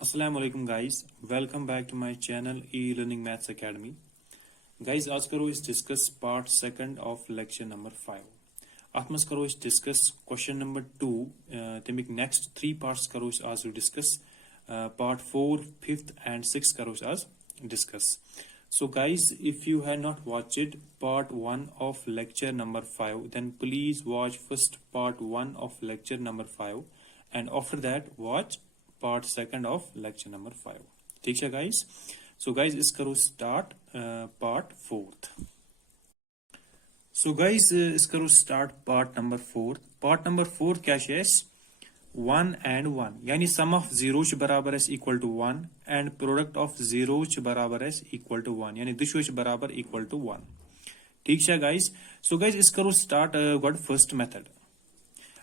Assalamu alaikum guys, welcome back to my channel e-learning maths academy. Guys, आज करो इस discuss part second of lecture number 5. अथ मज करो इस डिस्कस क्वेश्चन नंबर 2 तमिक नेक्स्ट 3 पार्ट्स करो इस आज discuss part 4, 5th and 6th करो इस आज discuss. So guys, if you have not watched part 1 of lecture number 5, then please watch first part 1 of lecture number 5 and after that watch part second of lecture number 5. ठीक है guys? So guys, इस करो start part 4th. So guys, इस करो start part number 4th. Part number 4 क्या है? 1 and 1 यानी sum of 0 च बराबर है equal to 1 and product of 0 च बराबर है equal to 1 यानी दुशो च बराबर equal to 1. ठीक है guys? So guys, इस करो start गॉड first method.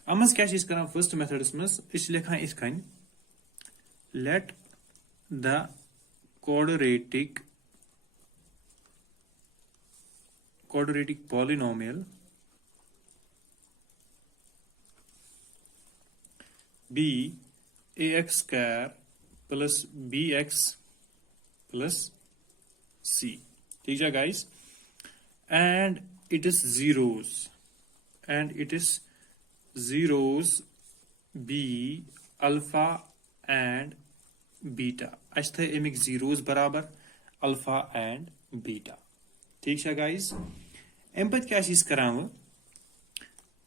अमस क्या इस करा first method इसमें इस लिखा इस Khan let the quadratic polynomial be ax square plus bx plus c. ठीक है guys, and it is zeros b alpha and beta अस थे अमिक जीरोस बराबर अल्फा एंड बीटा. ठीक है गाइस, अम पे क्या करान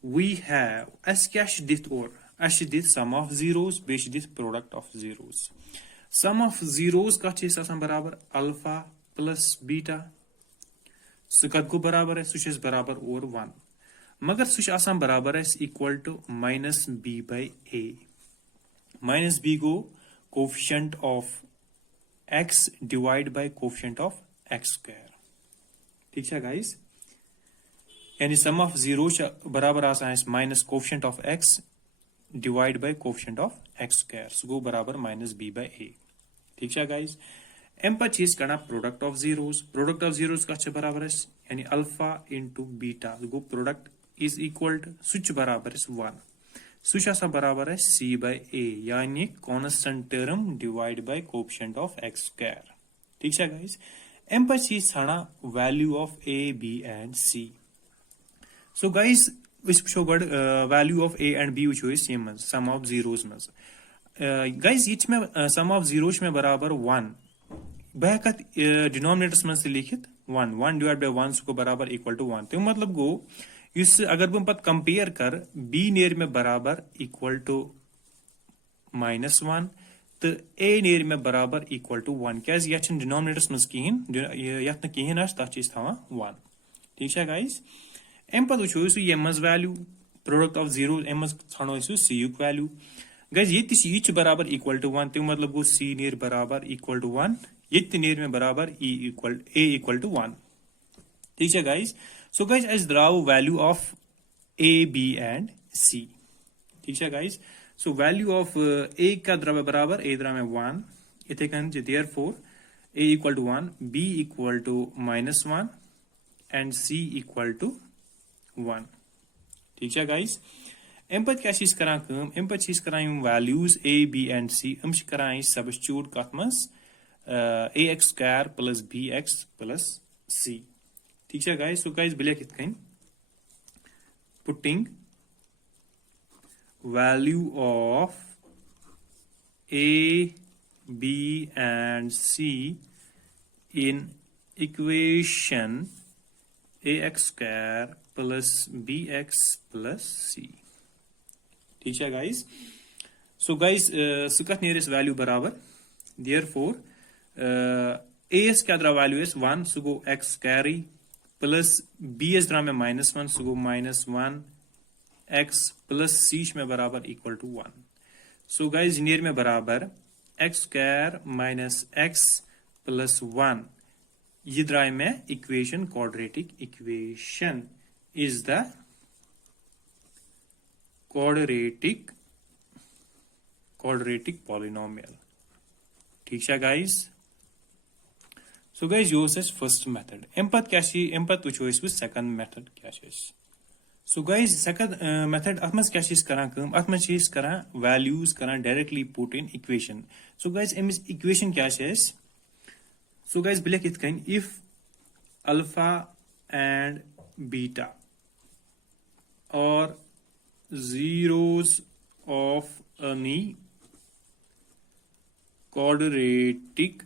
वी हैव अस क्या दित और अस दित सम ऑफ जीरोस बे दित product of zeros. Sum of zeros कत बराबर अल्फा प्लस बीटा. सह कत गो बराबर है सह बराबर और 1 मगर सह बराबर है equal to minus B by A. Minus B गो coefficient of x divide by coefficient of x square. ठीक है गाइस, यानी सम ऑफ जीरो बराबर minus coefficient of x divide by coefficient of x square सो गो बराबर minus B bye ए. ठीक है गाइस, अम पे कड़ा प्रोडक्ट ऑफ जीरोस का बराबर यानी अल्फा इंटू बीटा गो प्रोडक्ट इज इक्वल टू सुच बराबर 1 सह बराबर है c बाय a यानी constant term divide by coefficient of x square. ठीक है गाइस, अम पे छाना value of a b and c. So guys वो गड value of a and b वो ये सम ऑफ जीरोस मज. गाइस ये सम ऑफ जीरो में बराबर 1 बह हेक डिनोमिनेटर्स मज लिखित 1 डिवाइड बाय 1 सह बराबर इक्वल टू 1. तम मतलब गो अगर बह पे कंपेयर कर b नेर में बराबर इक्वल टू -1 तो a नेर में बराबर इक्वल टू 1 क्या डिनोमिनेटर्स मज कहें कहें तथ 1. ठीक है गाइस, अम पे वो ये मज वैल्यू प्रोडक्ट ऑफ जीरो अम छो c युक वैल्यू. गाइस ये बराबर इक्वल टू 1 तम मतलब गो c नेर बराबर इक्वल टू 1 ये नेर में बराबर a इक्वल टू 1. ठीक है गाइस, सो गाइस अस द्राव value of a b and c. ठीक है guys, so value of a का द्रव बराबर a द्रव 1 इथे कन therefore a equal to 1 b equal to -1 and c equal to 1. ठीक है गाइस, अम पे क्या करान अम पे करान values a b and c हम करान सब्स्टिट्यूट कत मज ax square plus bx plus c. ठीक है गाइस, सो गाइस बिले कित कन putting value of a b and c in equation ax square plus bx plus c. ठीक है गाइस, सो गाइस कत नेर वैल्यू बराबर देयरफॉर a क्या द्रा वैल्यू 1 सह गो x स्क्वायर प्लस b द्रा में -1 सह गो -1 x प्लस c में बराबर इक्वल टू 1. सो गाइस नेर में बराबर x square minus x plus 1 ये द्रा में equation quadratic equation is the quadratic polynomial. ठीक है गाइस, सो गाइस यो फर्स्ट मेथड. अम पे क्या अम पे वो सेकंड मेथड क्या. So guys, second method atmas kya chis karan kam atmas chis karan values karan directly put in equation. So guys, emis equation kya chis? So guys, bilek it kain if alpha and beta or zeros of any quadratic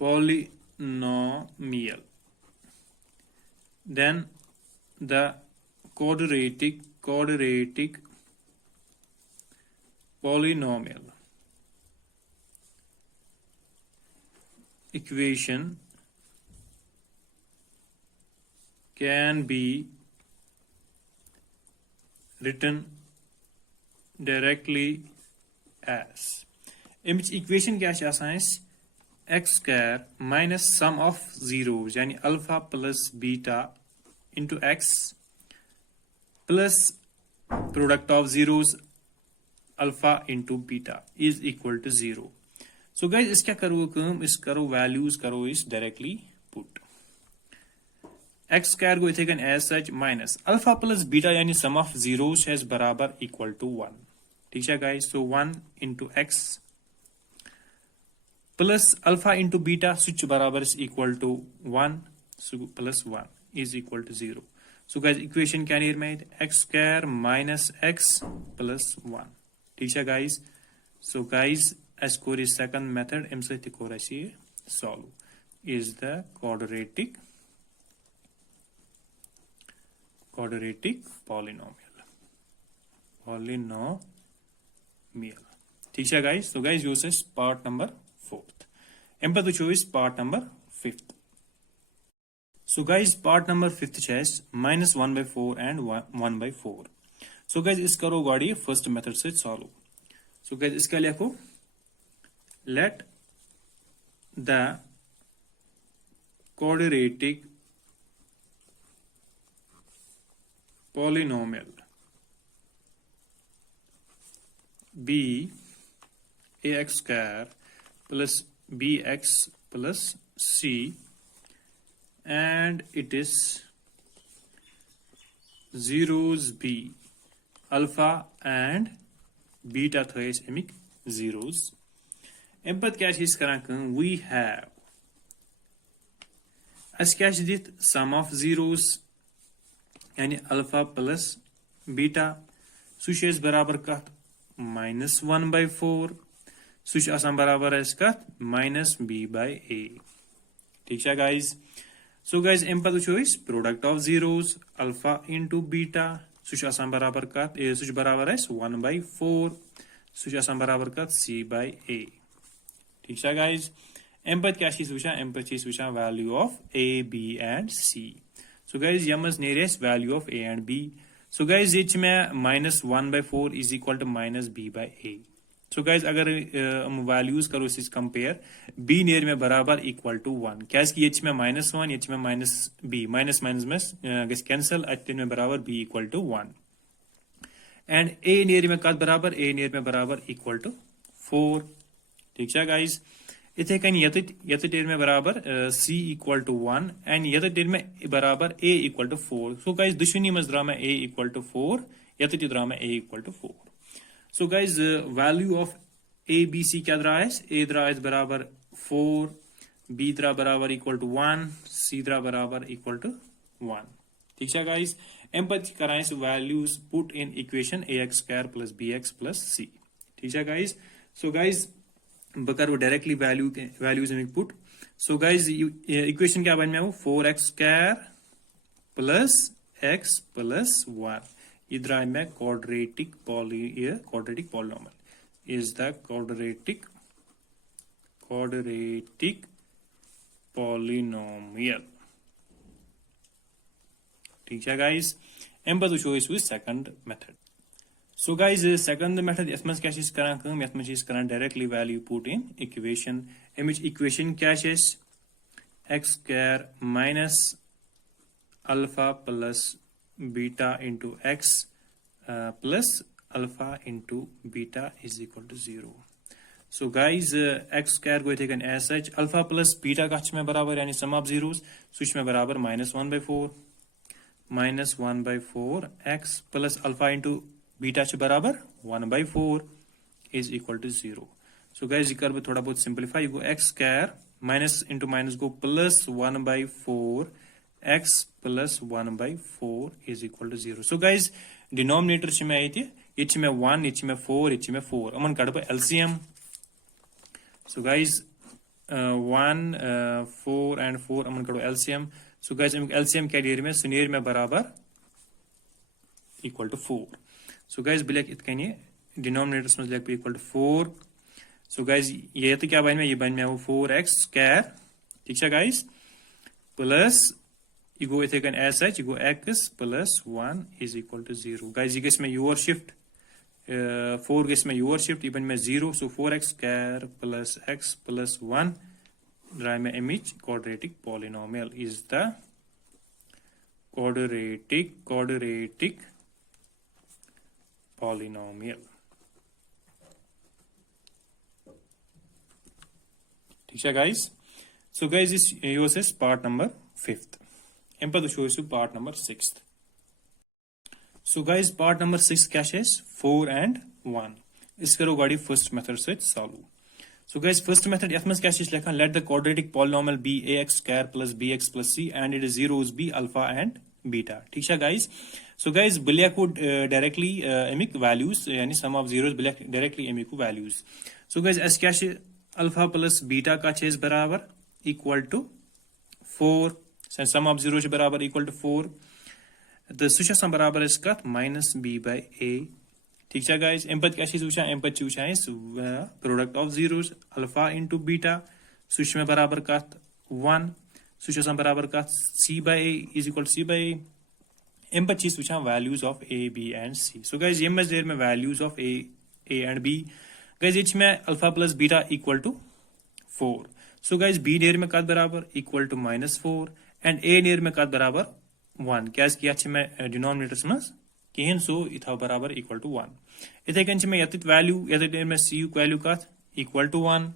polynomial, then the quadratic polynomial equation can be written directly as. Image equation क्या है? X square minus sum of zeros यानी alpha plus beta into x plus product of zeros alpha into beta is equal to 0. So guys, इस क्या करो काम इस करो values करो इस directly put. X square को इथे कन as such minus alpha plus beta यानी sum of zeros है बराबर equal to 1. ठीक है guys, so 1 into x plus alpha into beta switch barabar is equal to 1, so plus 1 is equal to 0. So guys, equation can be made x square minus x plus 1. ठीक है guys, so guys as core is second method m से core ऐसी solve is the quadratic polynomial. ठीक है guys, so guys use is part number 4th. Empathy choice part number 5th. So guys, part number 5th is minus 1 by 4 and 1 by 4. So guys, इस करो गाड़ी first method से solve. So guys, इसका लिखो let the quadratic polynomial be ax square plus bx plus c and it is zeros b alpha and beta thais emic zeros. Empath kya chis karan kam we have as kya dit sum of zeros yani alpha plus beta सुशेष बराबर कत minus 1 by 4 Sush आसान बराबर है इसका minus b by a. ठीक है guys, so guys ample choice product of zeros alpha into beta Sush आसान बराबर कत a सुश बराबर है 1 by 4 सुश आसान बराबर कत c by a. ठीक है guys, एम्पल क्या चीज वुचा एम्पल चीज वुचा value of a b and c. So guys यमस nearest value of a and b. So guys ये में minus 1 by 4 is equal to minus b by a. So guys अगर हम values करो इस compare b near में बराबर equal to 1 क्या इसकी ये में minus 1 ये में minus b minus minus में guys cancel अत्यंत में बराबर b equal to 1 and a near में कद बराबर a near में बराबर equal to 4. ठीक है guys, इथे कहीं यत टेर में बराबर c equal to 1 and यत टेर में बराबर a equal to 4. So guys दुश्मनी मज द्रा में a equal to 4 यत टेर द्रा में a equal to 4. So guys value of a b c क्या द्रा है a द्रा है बराबर 4 b द्रा बराबर equal to 1 c द्रा बराबर equal to 1. ठीक है guys, एम्पथ कराएं values put in equation ax square plus bx plus c. ठीक है guys, so guys बकर वो डायरेक्टली वैल्यूज में पुट. सो गाइज इक्वेशन क्या बन में वो 4x square plus x plus 1 इधर में quadratic polynomial is the quadratic polynomial. ठीक है गाइज, एम पर choice with second method. So guys, second method यस मज क्या चीज करां काम यस मज चीज करां directly value put in equation. एमिच इक्वेशन क्या चीज x square minus alpha plus beta into x plus alpha into beta is equal to 0. So guys x square को इथे कन as such alpha plus beta का में बराबर यानी sum of zeros सुच में बराबर minus 1 by 4 minus 1 by 4 x plus alpha into beta च बराबर 1 by 4 is equal to 0. So guys ये कर बे थोड़ा बहुत simplify ये go x square minus into minus go plus 1 by 4 x plus 1 by 4 is equal to 0. So guys denominator च में आई थी ये च में 1 ये च में 4 ये च में 4 अमन कर बे LCM. So guys 1 4 and 4 अमन करो LCM. So guys LCM क्या डियर में सुनियर में बराबर equal to 4. So guys बिलेक इतकनी denominators में लिख equal to 4. So guys ये तो क्या बन में ये बन में वो 4x square ठीक है guys plus you go इथे कन as such you go x plus 1 is equal to 0. Guys ये किस में your shift 4 किस में your shift ये बन में 0. So 4x square plus x plus 1 Riemann image quadratic polynomial is the quadratic polynomial. ठीक है guys. So guys this yours is part number 5th. एम पर show you part number 6th. So guys part number 6 क्या है 4 and 1. इस करो गाड़ी first method से solve. So guys first method यथ में क्या है लिखा let the quadratic polynomial be ax square plus bx plus c and its zeros be alpha and beta. ठीक है guys. So guys बिलिया को directly एमिक values यानी sum of zeros बिलिया directly एमिक को values. So guys एस क्या है alpha plus beta का चीज बराबर equal to 4. Sum of zeros बराबर equal to 4. तो सुचा सम बराबर इस का minus b by a. ठीक है guys एम पर क्या चीज पूछा एम पर पूछा है product of zeros alpha into beta सुच में बराबर का 1 सुच सम बराबर का c by a is equal to c by a. एम पर चीज पूछा values of a b and c. So guys ये में देर में values of a and b. Guys इच में alpha plus beta equal to 4. So guys b देर में का बराबर इक्वल टू -4 and a देर में का बराबर 1. क्या किया में डिनोमिनेटर्स में कहें सो इथा बराबर इक्वल टू 1. इथे कन में यतित वैल्यू यतित नेर में c वैल्यू का इक्वल टू 1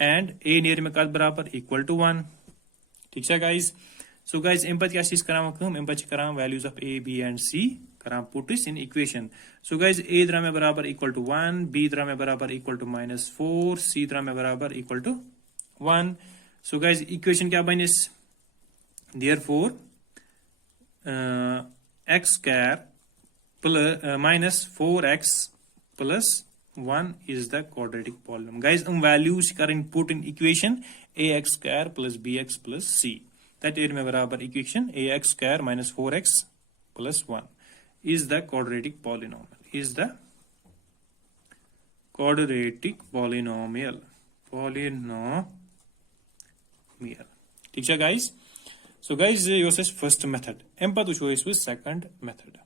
एंड a नेर में का बराबर इक्वल टू 1. ठीक है गाइस. सो गाइस एम पर क्या चीज कराम कम एम पर कराम values of a b and c कराम put in equation. So guys a द्रा में बराबर इक्वल टू 1 b द्रा में बराबर इक्वल टू -4 c द्रा में बराबर equal to 1. So guys equation क्या बनिस therefore x square plus minus 4x plus 1 is the quadratic polynomial. Guys values current put in equation ax square plus bx plus c. That area में बराबर equation ax square minus 4x plus 1 is the quadratic polynomial. Is the quadratic polynomial. ठीक है guys. So guys yours is first method. एम पर तो choice with second method.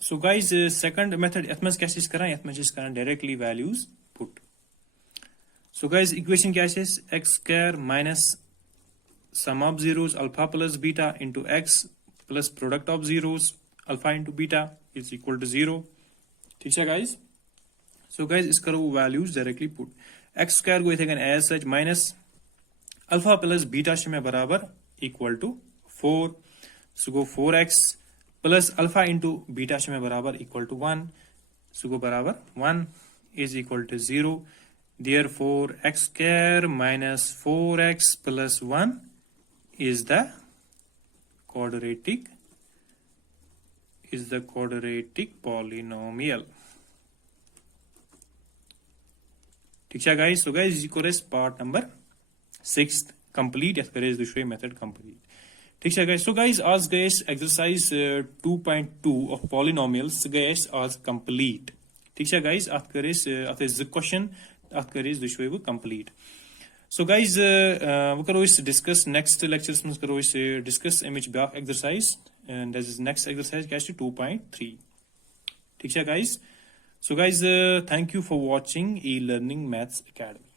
So guys second method यथ में क्या चीज करा यथ में चीज करा directly values put. So guys equation क्या है x square minus sum of zeros alpha plus beta into x plus product of zeros alpha into beta is equal to 0. ठीक है guys. So guys इस करो values directly put. x square को इथे as such minus alpha plus beta में बराबर equal to 4. So go 4x plus alpha into beta में बराबर equal to 1. So go बराबर 1 is equal to 0. Therefore x square minus 4x plus 1 is the quadratic polynomial. ठीक है guys. So guys ये कोरेस part number 6th complete यथ करेस दूसरे method complete. ठीक है guys. So guys आज गए exercise 2.2 of polynomials गए आज complete. ठीक है guys आज करेस आज इस question आज करेस दूसरे वो complete. So guys वो करो इस discuss next lectures में करो इस discuss image back exercise and this is next exercise क्या है 2.3. ठीक है guys. So guys thank you for watching e-learning maths academy.